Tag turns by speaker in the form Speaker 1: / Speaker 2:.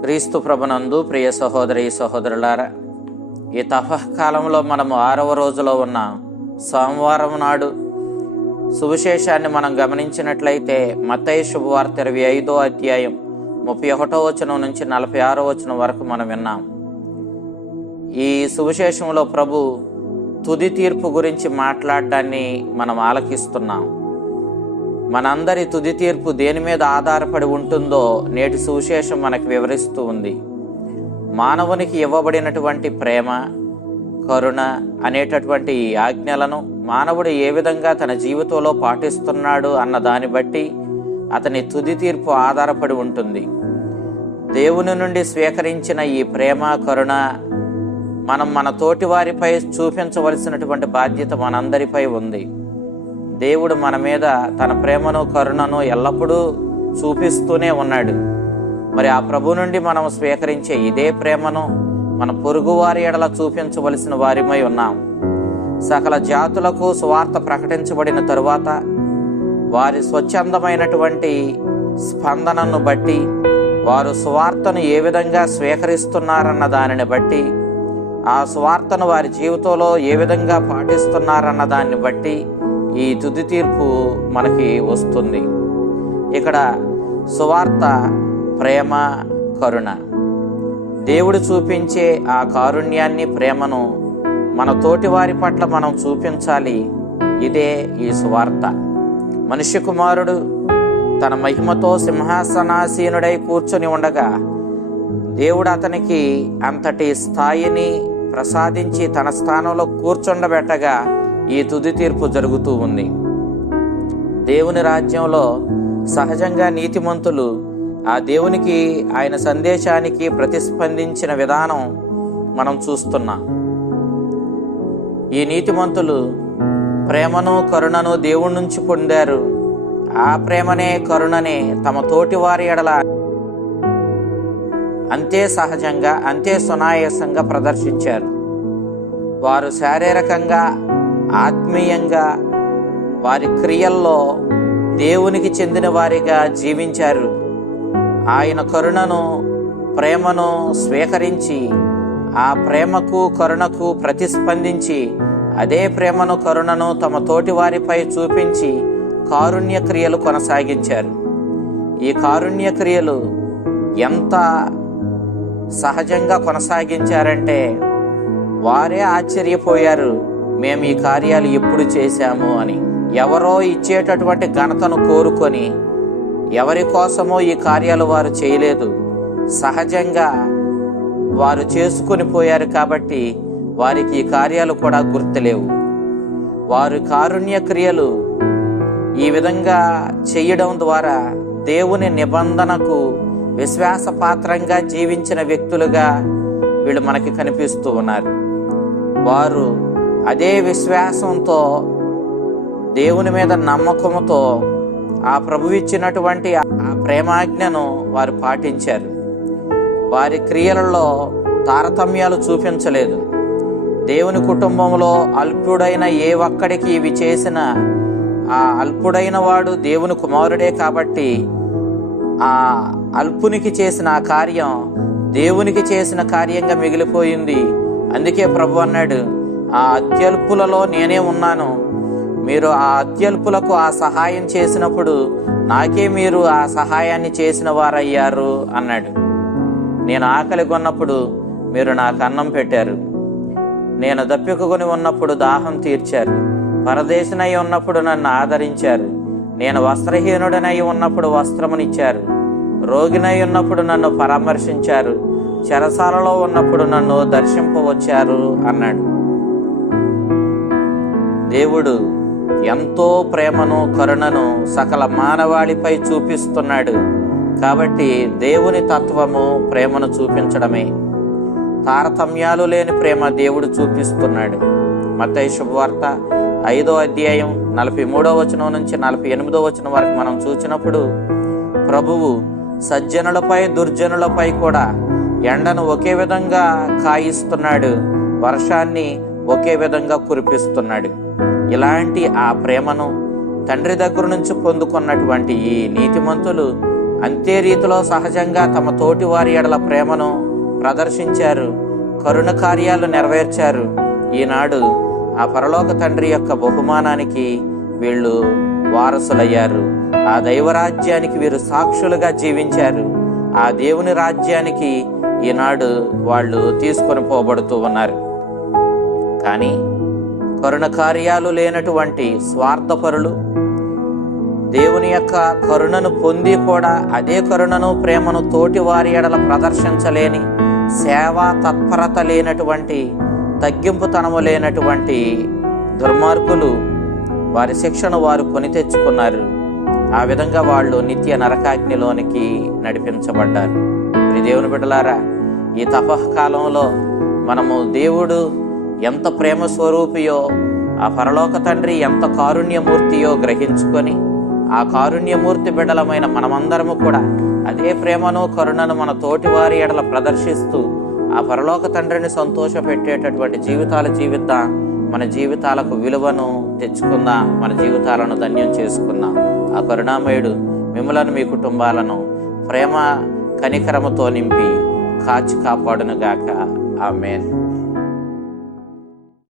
Speaker 1: క్రీస్తు ప్రభునందు ప్రియ సహోదరి సహోదరులారా ఈ తపకాలంలో మనము ఆరవ రోజులో ఉన్న సోమవారం నాడు సువిశేషాన్ని మనం గమనించినట్లయితే మత్తయి శుభవార్త ఇరవై ఐదో అధ్యాయం ముప్పై ఒకటో వచనం నుంచి నలభై ఆరో వచనం వరకు మనం విన్నాం. ఈ సువిశేషంలో ప్రభు తుది తీర్పు గురించి మాట్లాడడాన్ని మనం ఆలకిస్తున్నాం. మనందరి తుది తీర్పు దేని మీద ఆధారపడి ఉంటుందో నేటి సువిశేషం మనకు వివరిస్తూ ఉంది. మానవునికి ఇవ్వబడినటువంటి ప్రేమ కరుణ అనేటటువంటి ఈ ఆజ్ఞలను మానవుడు ఏ విధంగా తన జీవితంలో పాటిస్తున్నాడు అన్న దాన్ని బట్టి అతని తుది తీర్పు ఆధారపడి ఉంటుంది. దేవుని నుండి స్వీకరించిన ఈ ప్రేమ కరుణ మనం మన తోటి వారిపై చూపించవలసినటువంటి బాధ్యత మనందరిపై ఉంది. దేవుడు మన మీద తన ప్రేమను కరుణను ఎల్లప్పుడూ చూపిస్తూనే ఉన్నాడు. మరి ఆ ప్రభు నుండి మనం స్వీకరించే ఇదే ప్రేమను మన పొరుగువారి ఎడల చూపించవలసిన వారిమై ఉన్నాం. సకల జాతులకు సువార్త ప్రకటించబడిన తరువాత వారి స్వచ్ఛందమైనటువంటి స్పందనను బట్టి వారు సువార్తను ఏ విధంగా స్వీకరిస్తున్నారన్న దానిని బట్టి ఆ సువార్తను వారి జీవితంలో ఏ విధంగా పాటిస్తున్నారన్న దాన్ని బట్టి ఈ తుది తీర్పు మనకి వస్తుంది. ఇక్కడ సువార్త ప్రేమ కరుణ. దేవుడు చూపించే ఆ కారుణ్యాన్ని ప్రేమను మన తోటి వారి పట్ల మనం చూపించాలి. ఇదే ఈ సువార్త. మనుష్య కుమారుడు తన మహిమతో సింహాసనాసీనుడై కూర్చొని ఉండగా దేవుడు అతనికి అంతటి స్థాయిని ప్రసాదించి తన స్థానంలో కూర్చుండబెట్టగా ఈ తుది తీర్పు జరుగుతూ ఉంది. దేవుని రాజ్యంలో సహజంగా నీతిమంతులు ఆ దేవునికి ఆయన సందేశానికి ప్రతిస్పందించిన విధానం మనం చూస్తున్నాం. ఈ నీతిమంతులు ప్రేమను కరుణను దేవుడి నుంచి పొందారు. ఆ ప్రేమనే కరుణనే తమ తోటి వారి ఎడల అంతే సహజంగా అంతే సునాయాసంగా ప్రదర్శించారు. వారు శారీరకంగా ఆత్మీయంగా వారి క్రియల్లో దేవునికి చెందిన వారిగా జీవించారు. ఆయన కరుణను ప్రేమను స్వీకరించి ఆ ప్రేమకు కరుణకు ప్రతిస్పందించి అదే ప్రేమను కరుణను తమ తోటి వారిపై చూపించి కారుణ్య క్రియలు కొనసాగించారు. ఈ కారుణ్య క్రియలు ఎంత సహజంగా కొనసాగించారంటే వారే ఆశ్చర్యపోయారు. మేము ఈ కార్యాలు ఎప్పుడు చేశాము అని. ఎవరో ఇచ్చేటటువంటి ఘనతను కోరుకొని ఎవరి కోసమో ఈ కార్యాలు వారు చేయలేదు. సహజంగా వారు చేసుకొని పోయారు కాబట్టి వారికి ఈ కార్యాలు కూడా గుర్తులేవు. వారి కారుణ్య క్రియలు ఈ విధంగా చేయడం ద్వారా దేవుని నిబంధనకు విశ్వాసపాత్రంగా జీవించిన వ్యక్తులుగా వీళ్ళు మనకి కనిపిస్తూ ఉన్నారు. వారు అదే విశ్వాసంతో దేవుని మీద నమ్మకంతో ఆ ప్రభు ఇచ్చినటువంటి ఆ ప్రేమాజ్ఞను వారు పాటించారు. వారి క్రియలలో తారతమ్యాలు చూపించలేదు. దేవుని కుటుంబంలో అల్పుడైన ఏ ఒక్కడికి ఇవి చేసిన ఆ అల్పుడైన వాడు దేవుని కుమారుడే కాబట్టి ఆ అల్పునికి చేసిన ఆ కార్యం దేవునికి చేసిన కార్యంగా మిగిలిపోయింది. అందుకే ప్రభు అన్నాడు ఆ అత్యల్పులలో నేనే ఉన్నాను. మీరు ఆ అత్యల్పులకు ఆ సహాయం చేసినప్పుడు నాకే మీరు ఆ సహాయాన్ని చేసిన వారయ్యారు అన్నాడు. నేను ఆకలి కొన్నప్పుడు మీరు నాకు అన్నం పెట్టారు. నేను దప్పికొని ఉన్నప్పుడు దాహం తీర్చారు. పరదేశనై ఉన్నప్పుడు నన్ను ఆదరించారు. నేను వస్త్రహీనుడనై ఉన్నప్పుడు వస్త్రమునిచ్చారు. రోగినై ఉన్నప్పుడు నన్ను పరామర్శించారు. చెరసాలలో ఉన్నప్పుడు నన్ను దర్శింపవచ్చారు అన్నాడు. దేవుడు ఎంతో ప్రేమను కరుణను సకల మానవాళిపై చూపిస్తున్నాడు. కాబట్టి దేవుని తత్వము ప్రేమను చూపించడమే. తారతమ్యాలు లేని ప్రేమ దేవుడు చూపిస్తున్నాడు. మత్తయి శుభవార్త ఐదో అధ్యాయం నలభై మూడో వచనం నుంచి నలభై ఎనిమిదో వచనం వరకు మనం చూసినప్పుడు ప్రభువు సజ్జనులపై దుర్జనులపై కూడా ఎండను ఒకే విధంగా కాయిస్తున్నాడు. వర్షాన్ని ఒకే విధంగా కురిపిస్తున్నాడు. ఇలాంటి ఆ ప్రేమను తండ్రి దగ్గర నుంచి పొందుకున్నటువంటి ఈ నీతిమంతులు అంతే రీతిలో సహజంగా తమ తోటి వారి ఎడల ప్రేమను ప్రదర్శించారు కరుణ కార్యాలు నెరవేర్చారు. ఈనాడు ఆ పరలోక తండ్రి యొక్క బహుమానానికి వీళ్ళు వారసులయ్యారు. ఆ దైవరాజ్యానికి వీరు సాక్షులుగా జీవించారు. ఆ దేవుని రాజ్యానికి ఈనాడు వాళ్ళు తీసుకొని పోబడుతూ ఉన్నారు. కానీ కరుణ కార్యాలు లేనటువంటి స్వార్థపరులు దేవుని యొక్క కరుణను పొంది కూడా అదే కరుణను ప్రేమను తోటి వారి ఎడల ప్రదర్శించలేని సేవా తత్పరత లేనటువంటి తగ్గింపుతనము లేనటువంటి దుర్మార్గులు వారి శిక్షను వారు కొని తెచ్చుకున్నారు. ఆ విధంగా వాళ్ళు నిత్య నరకాగ్నిలోనికి నడిపించబడ్డారు. ప్రియ దేవుని బిడ్డలారా ఈ తపకాలంలో మనము దేవుడు ఎంత ప్రేమ స్వరూపియో ఆ పరలోక తండ్రి ఎంత కారుణ్యమూర్తియో గ్రహించుకొని ఆ కారుణ్యమూర్తి బిడ్డలమైన మనమందరము కూడా అదే ప్రేమను కరుణను మన తోటి వారి ఎడల ప్రదర్శిస్తూ ఆ పరలోక తండ్రిని సంతోషపెట్టేటటువంటి జీవితాలు జీవిద్దాం. మన జీవితాలకు విలువను తెచ్చుకుందాం. మన జీవితాలను ధన్యం చేసుకుందాం. ఆ కరుణామయుడు మిమ్మలను మీ కుటుంబాలను ప్రేమ కనికరముతో నింపి కాచి కాపాడునుగాక. ఆమెన్.